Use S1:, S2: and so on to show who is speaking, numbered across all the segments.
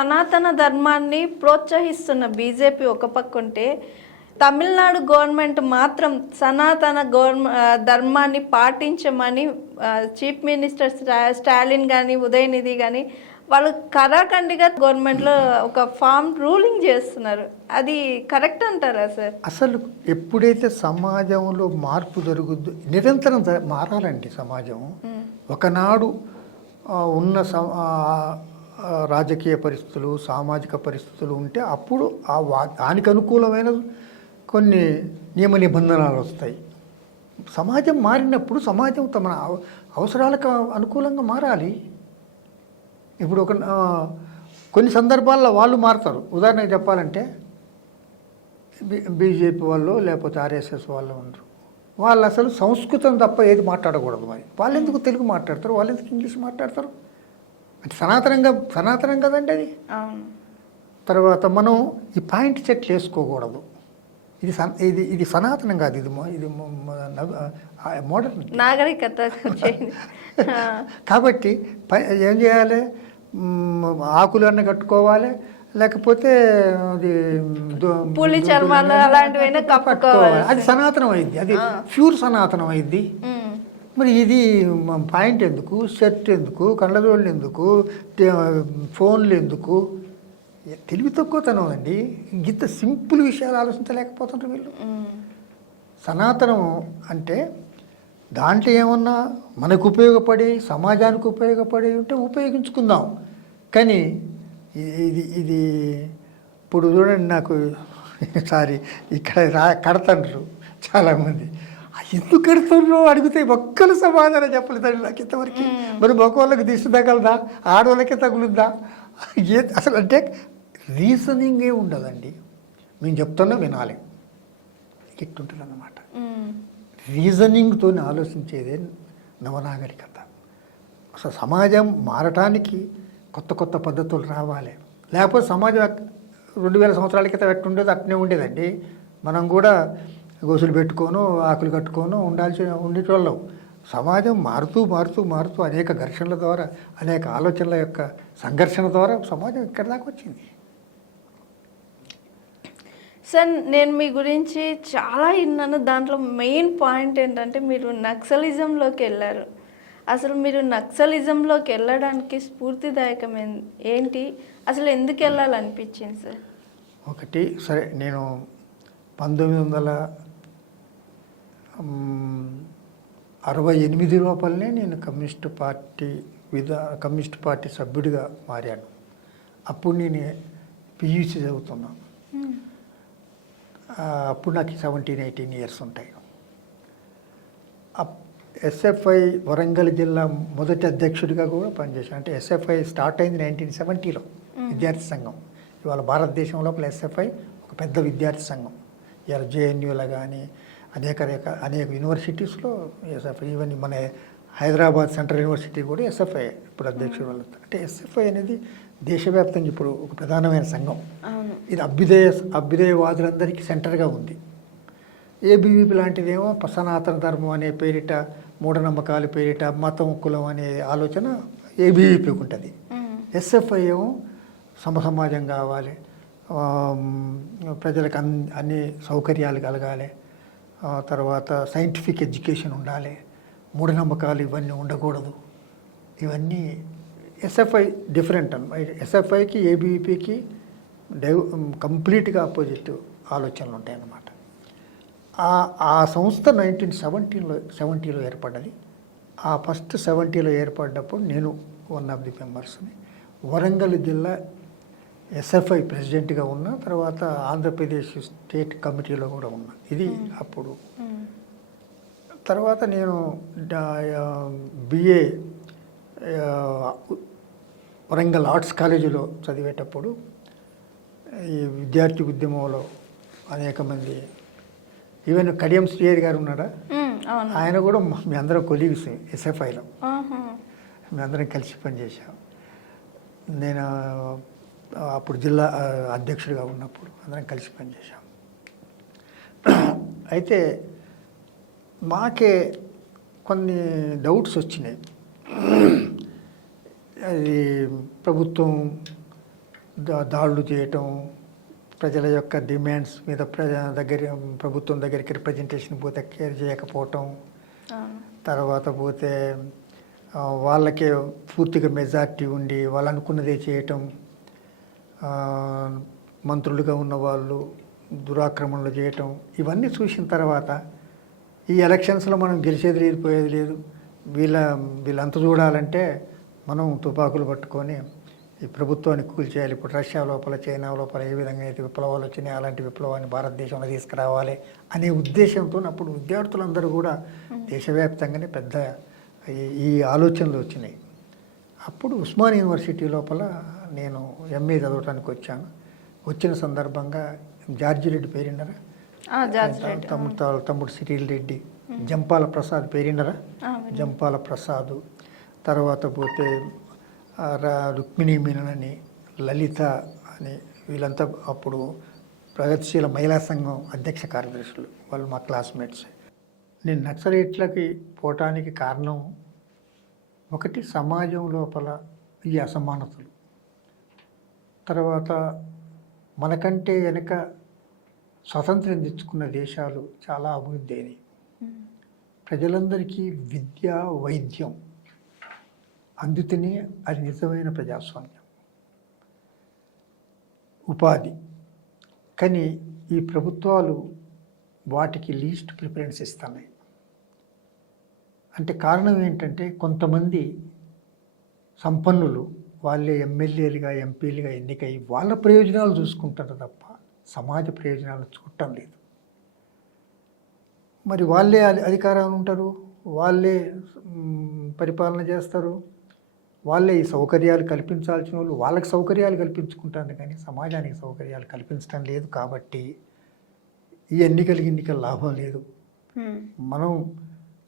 S1: సనాతన ధర్మాన్ని ప్రోత్సహిస్తున్న బీజేపీ ఒక పక్క ఉంటే తమిళనాడు గవర్నమెంట్ మాత్రం సనాతన గవర్న ఆ, ధర్మాన్ని పాటించమని చీఫ్ మినిస్టర్ స్టా- స్టాలిన్ కానీ ఉదయనిధి కానీ వాళ్ళు కరాఖండిగా గవర్నమెంట్లో ఒక ఫామ్ రూలింగ్ చేస్తున్నారు. అది కరెక్ట్ అంటారా సార్?
S2: అసలు ఎప్పుడైతే సమాజంలో మార్పు జరుగుద్దో నిరంతరం మారాలండి సమాజం. ఒకనాడు ఉన్న రాజకీయ పరిస్థితులు సామాజిక పరిస్థితులు ఉంటే అప్పుడు ఆ వా దానికి అనుకూలమైన కొన్ని నియమ నిబంధనలు వస్తాయి. సమాజం మారినప్పుడు సమాజం తమ అవసరాలకు అనుకూలంగా మారాలి. ఇప్పుడు ఒక కొన్ని సందర్భాల్లో వాళ్ళు మారుతారు. ఉదాహరణకు చెప్పాలంటే బీజేపీ వాళ్ళు లేకపోతే ఆర్ఎస్ఎస్ వాళ్ళు ఉండరు. వాళ్ళు అసలు సంస్కృతం తప్ప ఏది మాట్లాడకూడదు మరి. వాళ్ళు ఎందుకు తెలుగు మాట్లాడతారు? వాళ్ళు ఎందుకు ఇంగ్లీష్ మాట్లాడతారు? అంటే సనాతనంగా సనాతనం కదండి అది? తర్వాత మనం ఈ పాయింట్ చెట్లు వేసుకోకూడదు ఇది ఇది ఇది సనాతనం కాదు ఇది ఇది మోడర్న్
S1: నాగరికత
S2: కాబట్టి ఏం చేయాలి? ఆకులు అన్న కట్టుకోవాలి. లేకపోతే అది
S1: పులి చర్మాలు అలాంటివైనా కప్పుకోవాలి.
S2: అది సనాతనం అయింది అది ప్యూర్ సనాతనం అయింది మరి ఇది పాయింట్ ఎందుకు? షర్ట్ ఎందుకు? కళ్ళజోళ్ళు ఎందుకు? ఫోన్లు ఎందుకు? తెలివి తక్కువతనం అండి. ఇంత సింపుల్ విషయాలు ఆలోచించలేకపోతుంటారు వీళ్ళు. సనాతనం అంటే దాంట్లో ఏమన్నా మనకు ఉపయోగపడి సమాజానికి ఉపయోగపడి ఉంటే ఉపయోగించుకుందాం. కానీ ఇది ఇది ఇప్పుడు చూడండి నాకు సారీ ఇక్కడ రా కడతండ్రు చాలామంది. "ఆ, ఎందుకు కడుతుండ్రు అడిగితే ఒక్కరు సమాధానం చెప్పలేదండి నాకు ఇంతవరకు. మరి మగవాళ్ళకి దిష్టి తగలదా? ఆడవాళ్ళకి తగులుద్దా? ఏ అసలు అంటే రీజనింగే ఉండదండి. మేము చెప్తున్నా వినాలి. ఇట్టుంటుంది అన్నమాట రీజనింగ్తో ఆలోచించేదే నవనాగరికత. అసలు సమాజం మారటానికి కొత్త కొత్త పద్ధతులు రావాలి. లేకపోతే సమాజం రెండు వేల సంవత్సరాల క్రితం ఎట్టుండేది అట్నే ఉండేదండి. మనం కూడా గోసులు పెట్టుకోను ఆకులు కట్టుకోను ఉండాల్సి ఉండేటోళ్ళం. సమాజం మారుతూ మారుతూ మారుతూ అనేక ఘర్షణల ద్వారా అనేక ఆలోచనల యొక్క సంఘర్షణ ద్వారా సమాజం ఇక్కడ దాకా వచ్చింది.
S1: సార్ నేను మీ గురించి చాలా విన్నాను. దాంట్లో మెయిన్ పాయింట్ ఏంటంటే మీరు నక్సలిజంలోకి వెళ్ళారు. అసలు మీరు నక్సలిజంలోకి వెళ్ళడానికి స్ఫూర్తిదాయకం ఏంటి? అసలు ఎందుకు వెళ్ళాలనిపించింది సార్?
S2: ఒకటి సరే నేను పంతొమ్మిది వందల అరవై ఎనిమిది లోపలనే నేను కమ్యూనిస్ట్ పార్టీ విధా కమ్యూనిస్ట్ పార్టీ సభ్యుడిగా మారాను. అప్పుడు నేను పియూసీ చదువుతున్నాను అప్పుడు నాకు సెవెంటీన్ ఎయిటీన్ ఇయర్స్ ఉంటాయి. ఎస్ఎఫ్ఐ వరంగల్ జిల్లా మొదటి అధ్యక్షుడిగా కూడా పనిచేశాను. అంటే ఎస్ఎఫ్ఐ స్టార్ట్ అయింది నైన్టీన్ సెవెంటీలో విద్యార్థి సంఘం. ఇవాళ భారతదేశం లోపల ఎస్ఎఫ్ఐ ఒక పెద్ద విద్యార్థి సంఘం. ఇవాళ జేఎన్యూలో కానీ అనేక అనేక అనేక యూనివర్సిటీస్లో ఎస్ఎఫ్ఐ ఈవెన్ మన హైదరాబాద్ సెంట్రల్ యూనివర్సిటీ కూడా ఎస్ఎఫ్ఐ ఇప్పుడు అధ్యక్షుడు వాళ్ళు అంటే ఎస్ఎఫ్ఐ అనేది దేశవ్యాప్తంగా ఇప్పుడు ఒక ప్రధానమైన సంఘం. ఇది అభ్యుదయ అభ్యుదయవాదులందరికీ సెంటర్గా ఉంది. ఏబీవీపీ లాంటిదేమో సనాతన ధర్మం అనే పేరిట మూఢనమ్మకాల పేరిట మతం కులం అనే ఆలోచన ఏబీవీపీకి ఉంటుంది ఎస్ఎఫ్ఐ ఏమో సమసమాజం కావాలి ఆమ్, ప్రజలకు అన్ అన్ని సౌకర్యాలు కలగాలి తర్వాత సైంటిఫిక్ ఎడ్యుకేషన్ ఉండాలి. మూఢనమ్మకాలు ఇవన్నీ ఉండకూడదు. ఇవన్నీ ఎస్ఎఫ్ఐ డిఫరెంట్ అనమాట ఎస్ఎఫ్ఐకి ఏబీవీపీకి డైవ్ కంప్లీట్గా ఆపోజిట్ ఆలోచనలు ఉంటాయన్నమాట. ఆ సంస్థ నైన్టీన్ సెవెంటీన్లో సెవెంటీలో ఏర్పడ్డది. ఆ ఫస్ట్ సెవెంటీలో ఏర్పడ్డప్పుడు నేను వన్ ఆఫ్ ది మెంబర్స్ని వరంగల్ జిల్లా ఎస్ఎఫ్ఐ ప్రెసిడెంట్గా ఉన్నా తర్వాత ఆంధ్రప్రదేశ్ స్టేట్ కమిటీలో కూడా ఉన్నా. ఇది అప్పుడు. తర్వాత నేను బిఏ వరంగల్ ఆర్ట్స్ కాలేజీలో చదివేటప్పుడు ఈ విద్యార్థి ఉద్యమంలో అనేక మంది ఈవెన్ కడియం శ్రీయర్ గారు ఉన్నారా ఆయన కూడా మా- అందరం కొలీగ్స్ ఎస్ఎఫ్ఐలో. మేమందరం కలిసి పనిచేసాం నేను అప్పుడు జిల్లా అధ్యక్షుడిగా ఉన్నప్పుడు అందరం కలిసి పనిచేసాం అయితే మాకే కొన్ని డౌట్స్ వచ్చినాయి. అది ప్రభుత్వం దాడులు చేయటం ప్రజల యొక్క డిమాండ్స్ మీద ప్రజ దగ్గర ప్రభుత్వం దగ్గరికి రిప్రజెంటేషన్ పోతే కేర్ చేయకపోవటం తర్వాత పోతే వాళ్ళకే పూర్తిగా మెజార్టీ ఉండి వాళ్ళు అనుకున్నదే చేయటం మంత్రులుగా ఉన్న వాళ్ళు దురాక్రమణలు చేయటం ఇవన్నీ చూసిన తర్వాత ఈ ఎలక్షన్స్లో మనం గెలిచేది లేదు పోయేది లేదు. వీళ్ళ వీళ్ళంత చూడాలంటే మనం తుపాకులు పట్టుకొని ఈ ప్రభుత్వాన్ని కూల్చేయాలి ఇప్పుడు రష్యా లోపల చైనా లోపల ఏ విధంగా అయితే విప్లవాలు వచ్చినాయి అలాంటి విప్లవాన్ని భారతదేశంలో తీసుకురావాలి అనే ఉద్దేశంతో అప్పుడు విద్యార్థులందరూ కూడా దేశవ్యాప్తంగానే పెద్ద ఈ- ఈ ఆలోచనలు వచ్చినాయి. అప్పుడు ఉస్మాన్ యూనివర్సిటీ లోపల నేను ఎంఏ చదవటానికి వచ్చాను. వచ్చిన సందర్భంగా జార్జి రెడ్డి
S1: రెడ్డి
S2: తమ్ముడు తమ్ముడు సిరిల్ రెడ్డి జంపాల ప్రసాద్
S1: విన్నాను.
S2: జంపాల ప్రసాద్ తర్వాత పోతే రుక్మిణి మీనన్ అని లలిత అని వీళ్ళంతా అప్పుడు ప్రగతిశీల మహిళా సంఘం అధ్యక్ష కార్యదర్శులు వాళ్ళు మా క్లాస్మేట్స్. నేను నక్సలైట్లకి పోవటానికి కారణం ఒకటి సమాజం లోపల ఈ అసమానతలు. తర్వాత మనకంటే వెనుక స్వతంత్రం తెచ్చుకున్న దేశాలు చాలా అభివృద్ధి అయినాయి. ప్రజలందరికీ విద్య వైద్యం అందుతనే అది నిజమైన ప్రజాస్వామ్యం. ఉపాధి. కానీ ఈ ప్రభుత్వాలు వాటికి లీస్ట్ ప్రిఫరెన్స్ ఇస్తున్నాయి. అంటే కారణం ఏంటంటే కొంతమంది సంపన్నులు వాళ్ళే ఎమ్మెల్యేలుగా ఎంపీలుగా ఎన్నికై వాళ్ళ ప్రయోజనాలు చూసుకుంటారు తప్ప సమాజ ప్రయోజనాలు చూడటం లేదు మరి వాళ్ళే అధి- అధికారాలు ఉంటారు వాళ్ళే పరిపాలన చేస్తారు వాళ్ళే ఈ సౌకర్యాలు కల్పించాల్సిన వాళ్ళు వాళ్ళకి సౌకర్యాలు కల్పించుకుంటారు కానీ సమాజానికి సౌకర్యాలు కల్పించడం లేదు కాబట్టి ఈ ఎన్నికలకి ఎన్నికల లాభం లేదు. మనం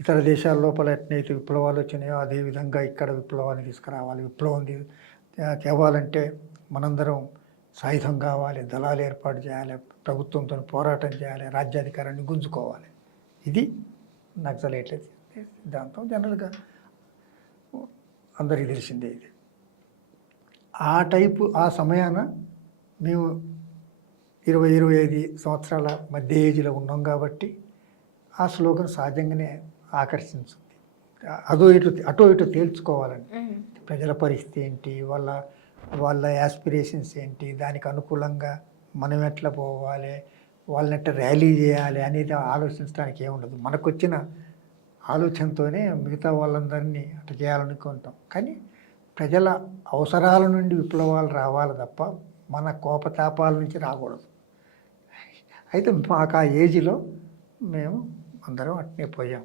S2: ఇతర దేశాల లోపల ఎట్నైతే విప్లవాలు వచ్చినాయో అదే విధంగా ఇక్కడ విప్లవాన్ని తీసుకురావాలి. విప్లవం తేవాలంటే మనందరం సాయుధం కావాలి దళాలు ఏర్పాటు చేయాలి ప్రభుత్వంతో పోరాటం చేయాలి రాజ్యాధికారాన్ని గుంజుకోవాలి. ఇది నక్సలైట్ల సిద్ధాంతం జనరల్గా అందరికీ తెలిసిందే ఇది. ఆ టైపు ఆ సమయాన మేము ఇరవై ఇరవై ఐదు సంవత్సరాల మధ్య ఏజ్లో ఉన్నాం కాబట్టి ఆ స్లోగన్ సహజంగానే ఆకర్షించింది అదో ఇటు అటో ఇటు తేల్చుకోవాలని. ప్రజల పరిస్థితి ఏంటి? వాళ్ళ వాళ్ళ యాస్పిరేషన్స్ ఏంటి? దానికి అనుకూలంగా మనం ఎట్లా పోవాలి? వాళ్ళని ఎట్లా ర్యాలీ చేయాలి అనేది ఆలోచించడానికి ఏముండదు. మనకు వచ్చిన ఆలోచనతోనే మిగతా వాళ్ళందరినీ అట్లా చేయాలనుకుంటాం కానీ ప్రజల అవసరాల నుండి విప్లవాలు రావాలి తప్ప మన కోపతాపాల నుంచి రాకూడదు. అయితే మాకు ఆ ఏజ్లో మేము అందరం అట్నే పోయాం.